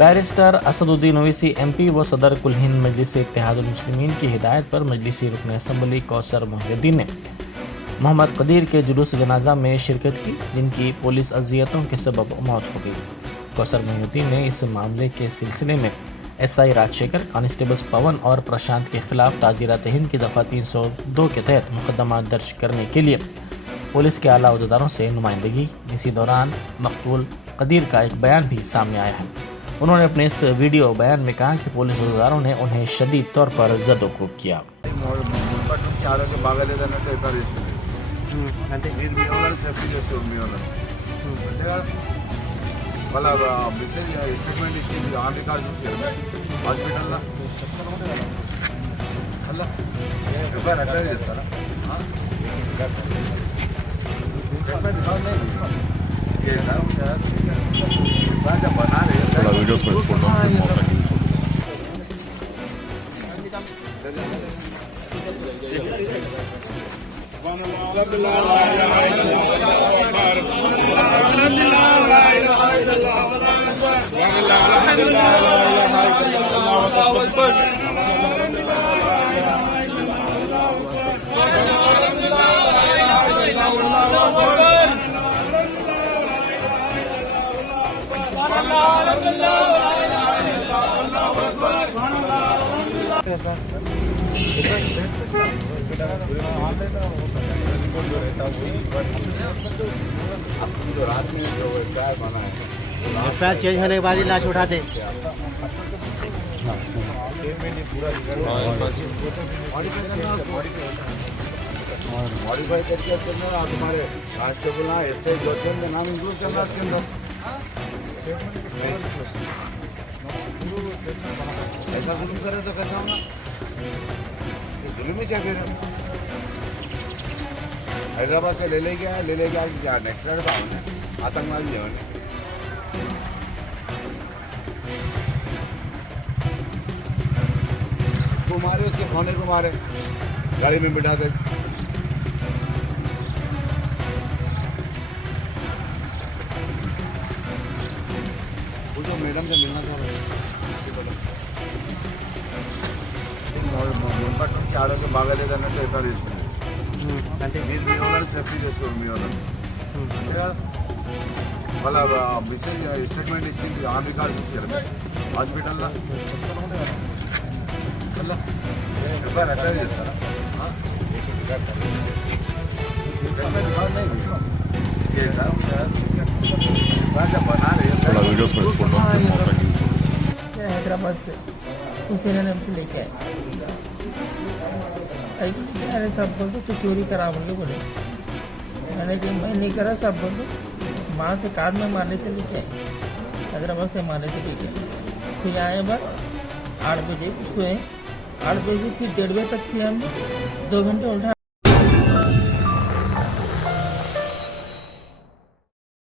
Barrister Asaduddin Owaisi MP व सदर कुल हिंद मजलिस इत्तेहादुल मुस्लिमीन की हिदायत पर मजलिसी रुकन असम्बली कौसर मोहिउद्दीन ने मोहम्मद कदीर के जुलूस जनाजा में शिरकत की, जिनकी पुलिस अजियतों के सबब मौत हो गई। कौसर मोहिउद्दीन ने इस मामले के सिलसिले में एसआई राजशेखर, कांस्टेबल्स पवन और प्रशांत के खिलाफ ताज़ीरात हिंद की दफ़ा 302 के तहत मुकदमा दर्ज करने के लिए पुलिस के आला अहदेदारों से नुमाइंदगी। इसी दौरान मकतूल कदीर का एक बयान भी सामने आया है। उन्होंने अपने इस वीडियो बयान में कहा कि पुलिस अहदेदारों ने उन्हें शदीद तौर पर ज़द-ओ-कोब किया। थोड़ा वीडियो थोड़ी फोटो जो रात में जो चाय बना है एफआईआर चेंज होने के बाद ही लाश उठा दे। मॉडिफाई करके उसके अंदर आप तुम्हारे कांस्टेबल एसआई जोशन का नाम इंक्लूड करना उसके अंदर। ऐसा जुल्म करे तो कैसा होगा? जुल्म ही क्या फिर हैदराबाद से ले गया क्या नेक्स्ट राइड पाओ आतंकवादी है उसको मारे, उसके फोने को मारे, गाड़ी में बिठा दे। वो जो मैडम से मिलना था ఆరోగ్య బాగాలేదన్నట్టు ఎఫ్ఐఆర్ తీసుకున్నాను. అంటే మీరు మీ వాళ్ళని సేఫ్టీ చేసుకోండి, మీ వాళ్ళని అంతే కదా. వాళ్ళ మెసేజ్ స్టేట్మెంట్ ఇచ్చింది ఆన్ రికార్డ్ చూసారు హాస్పిటల్లో. మళ్ళీ ఎఫ్ఐఆర్ అప్లై చేస్తారా? बना रहे थोड़ा वीडियो थोड़ी फोटो हैदराबाद से उसे इन्होंने हमसे लेके आए। अरे सब बोल तो चोरी करा हम लोगों ने। मैंने कि मैं नहीं करा, सब बोल दो माँ से कार में मारने थे लेके आए, हैदराबाद से मारने थे लेके आए। फिर आए बार 8 बजे उसको 8 बजे फिर 1:30 बजे तक किया हमने, 2 घंटे उल्टा।